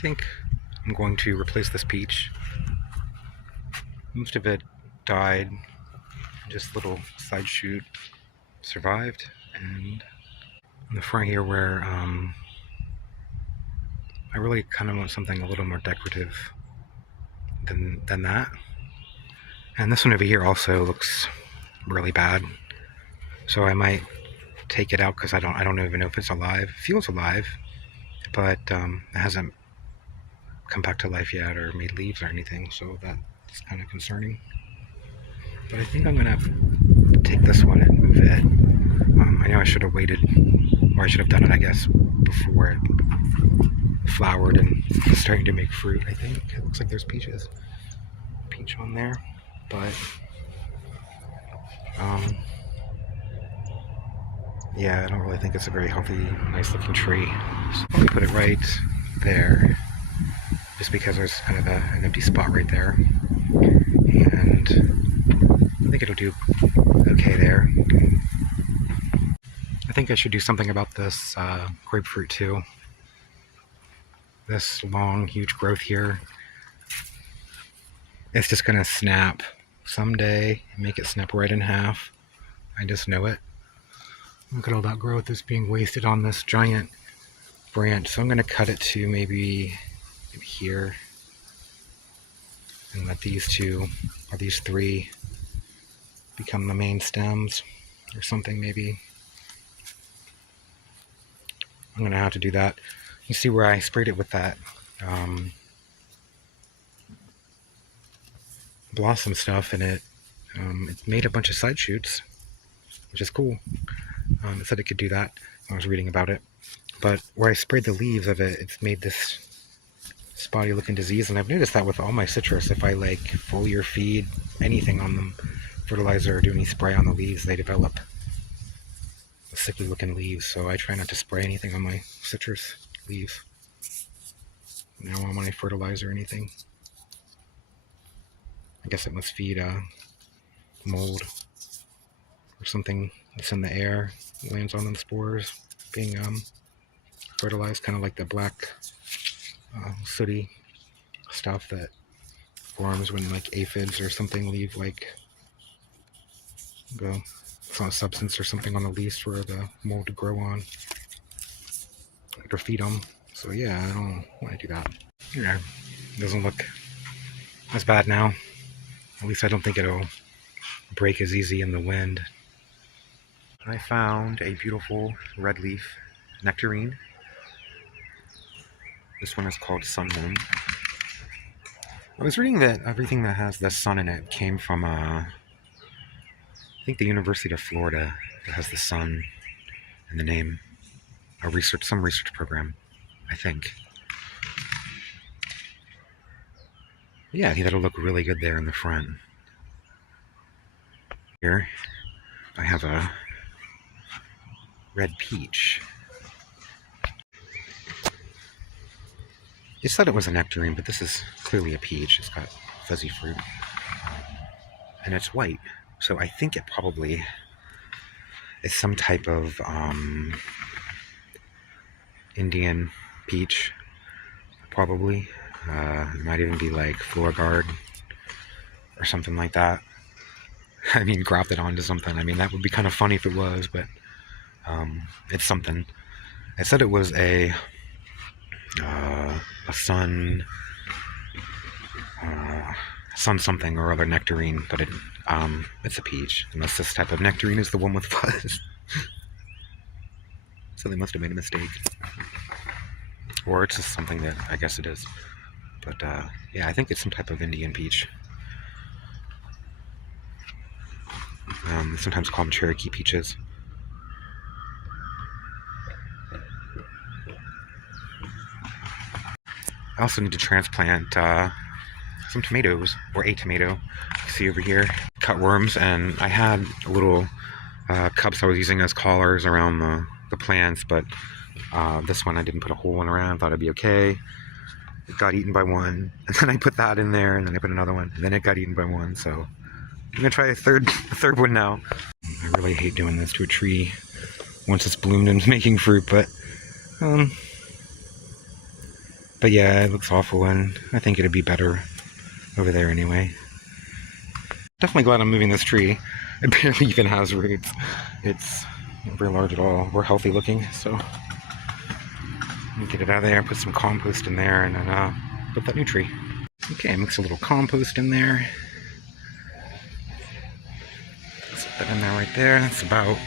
think I'm going to replace this peach. Most of it died, just little side shoot survived, and in the front here where I really kind of want something a little more decorative than that. And this one over here also looks really bad, so I might take it out because I don't even know if it's alive. It feels alive, but it hasn't come back to life yet or made leaves or anything, so that's kind of concerning. But I think I'm gonna take this one and move it. I know I should have waited, or I should have done it, I guess, before it flowered and starting to make fruit. I think it looks like there's peach on there, but yeah, I don't really think it's a very healthy, nice looking tree. So I'm gonna put it right there, just because there's kind of an empty spot right there, and I think it'll do okay there. I think I should do something about this grapefruit too. This long, huge growth here, it's just gonna snap someday and make it snap right in half. I just know it. Look at all that growth that's being wasted on this giant branch. So I'm gonna cut it to maybe here, and let these two, or these three, become the main stems or something maybe. I'm gonna have to do that. You see where I sprayed it with that blossom stuff, and it made a bunch of side shoots, which is cool. It said it could do that. I was reading about it, but where I sprayed the leaves of it, it's made this spotty looking disease, and I've noticed that with all my citrus. If I like foliar feed anything on them, fertilizer or do any spray on the leaves, they develop sickly looking leaves. So I try not to spray anything on my citrus leaves now on my fertilizer or anything. I guess it must feed mold or something that's in the air, lands on them, spores being fertilized, kind of like the black sooty stuff that forms when like aphids or something leave like some substance or something on the leaves for the mold to grow on or feed them. So yeah, I don't want to do that. Yeah, it doesn't look as bad now. At least I don't think it'll break as easy in the wind. I found a beautiful red leaf nectarine. This one is called Sunhome. I was reading that everything that has the sun in it came from I think the University of Florida that has the sun in the name. Some research program, I think. Yeah, I think that'll look really good there in the front. Here, I have a red peach. It said it was a nectarine, but this is clearly a peach. It's got fuzzy fruit, and it's white. So I think it probably is some type of Indian peach, probably. It might even be like Florgard or something like that. I mean, grafted onto something. I mean, that would be kind of funny if it was, but it's something. It said it was a sun something or other nectarine, but it's a peach, unless this type of nectarine is the one with fuzz. So they must have made a mistake, or it's just something that I guess it is. But yeah, I think it's some type of Indian peach. They sometimes call them Cherokee peaches. I also need to transplant some tomatoes, or a tomato. You see over here, cutworms, and I had little cups I was using as collars around the plants, but this one I didn't put a whole one around. Thought it'd be okay. It got eaten by one, and then I put that in there, and then I put another one, and then it got eaten by one. So I'm gonna try a third one now. I really hate doing this to a tree once it's bloomed and making fruit, but But yeah, it looks awful, and I think it'd be better over there anyway. Definitely glad I'm moving this tree. It barely even has roots. It's not very large at all. We're healthy looking, so get it out of there, put some compost in there, and then put that new tree. Okay, mix a little compost in there. Put that in there right there. That's about,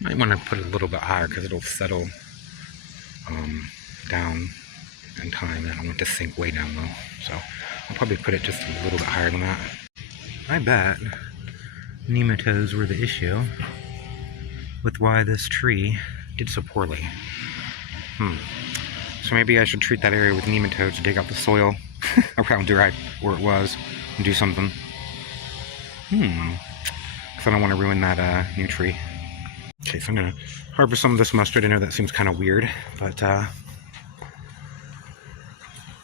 might want to put it a little bit higher because it'll settle down in time. I don't want it to sink way down low. So I'll probably put it just a little bit higher than that. I bet nematodes were the issue with why this tree did so poorly. So maybe I should treat that area with nematodes, dig out the soil around where it was, and do something. Because I don't want to ruin that new tree. Okay, so I'm going to harvest some of this mustard. I know that seems kind of weird, but I'm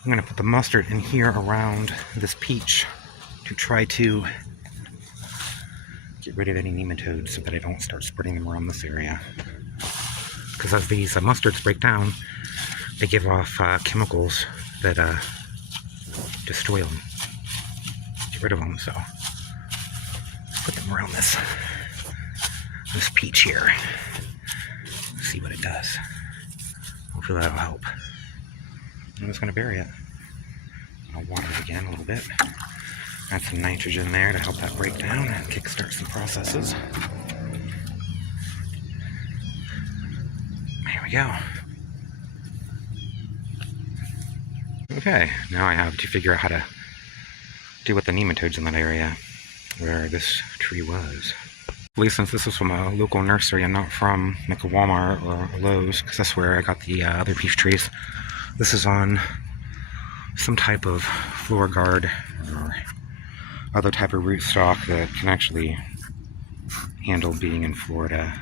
going to put the mustard in here around this peach to try to get rid of any nematodes so that I don't start spreading them around this area. Because as these mustards break down, they give off chemicals that destroy them, get rid of them. So put them around this peach here. See what it does. Hopefully that'll help. I'm just going to bury it. I'll water it again a little bit. Add some nitrogen there to help that break down and kickstart some processes. There we go. Okay, now I have to figure out how to deal with the nematodes in that area where this tree was. At least since this is from a local nursery and not from like a Walmart or a Lowe's, because that's where I got the other peach trees. This is on some type of floor guard or other type of rootstock that can actually handle being in Florida.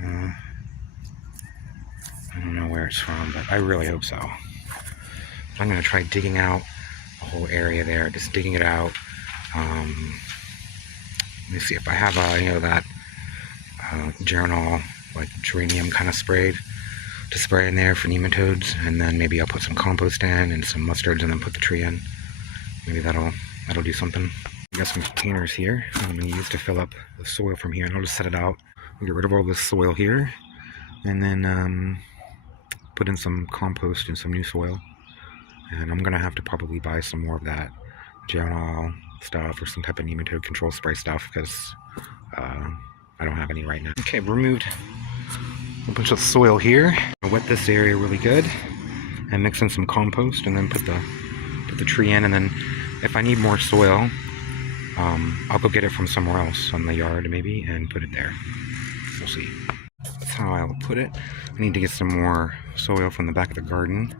I don't know where it's from, but I really hope so. I'm going to try digging out the whole area there, just digging it out. Let me see if I have, that Geranol, like geranium kind of sprayed to spray in there for nematodes, and then maybe I'll put some compost in and some mustards and then put the tree in. Maybe that'll do something. I got some containers here I'm going to use to fill up the soil from here, and I'll just set it out. I'll get rid of all this soil here, and then put in some compost and some new soil. And I'm going to have to probably buy some more of that Geranol stuff or some type of nematode control spray stuff, because I don't have any right now. Okay, removed a bunch of soil here. I'll wet this area really good and mix in some compost, and then put the tree in. And then if I need more soil, I'll go get it from somewhere else on the yard maybe and put it there. We'll see. That's how I'll put it. I need to get some more soil from the back of the garden,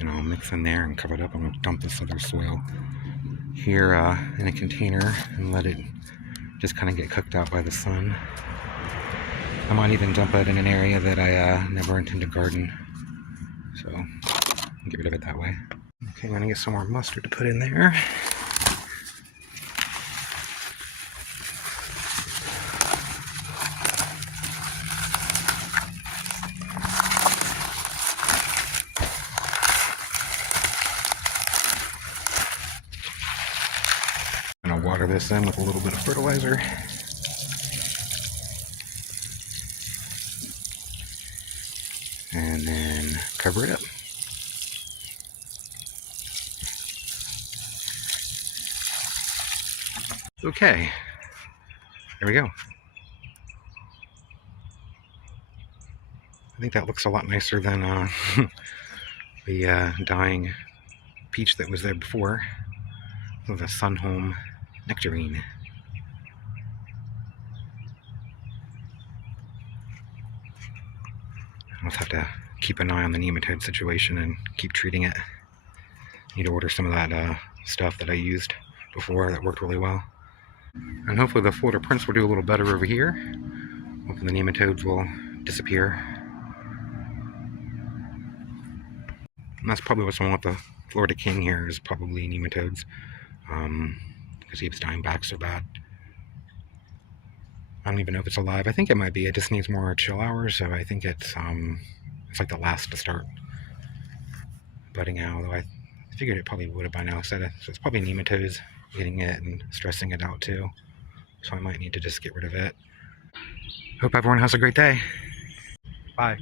and I'll mix in there and cover it up. I'm going to dump this other soil here in a container and let it just kind of get cooked out by the sun. I might even dump it in an area that I never intend to garden, so I'll get rid of it that way. Okay, I'm going to get some more mustard to put in there. And I'll water this in with a little bit of fertilizer. And then cover it up. Okay, there we go. I think that looks a lot nicer than the dying peach that was there before. The Sunhome Nectarine. I'll have to keep an eye on the nematode situation and keep treating it. Need to order some of that stuff that I used before that worked really well. And hopefully the Florida Prince will do a little better over here. Hopefully the nematodes will disappear. And that's probably what's wrong with the Florida King here, is probably nematodes. Because he was dying back so bad. I don't even know if it's alive. I think it might be. It just needs more chill hours, so I think it's It's like the last to start budding out, although I figured it probably would have by now. So it's probably nematodes eating it and stressing it out too. So I might need to just get rid of it. Hope everyone has a great day. Bye.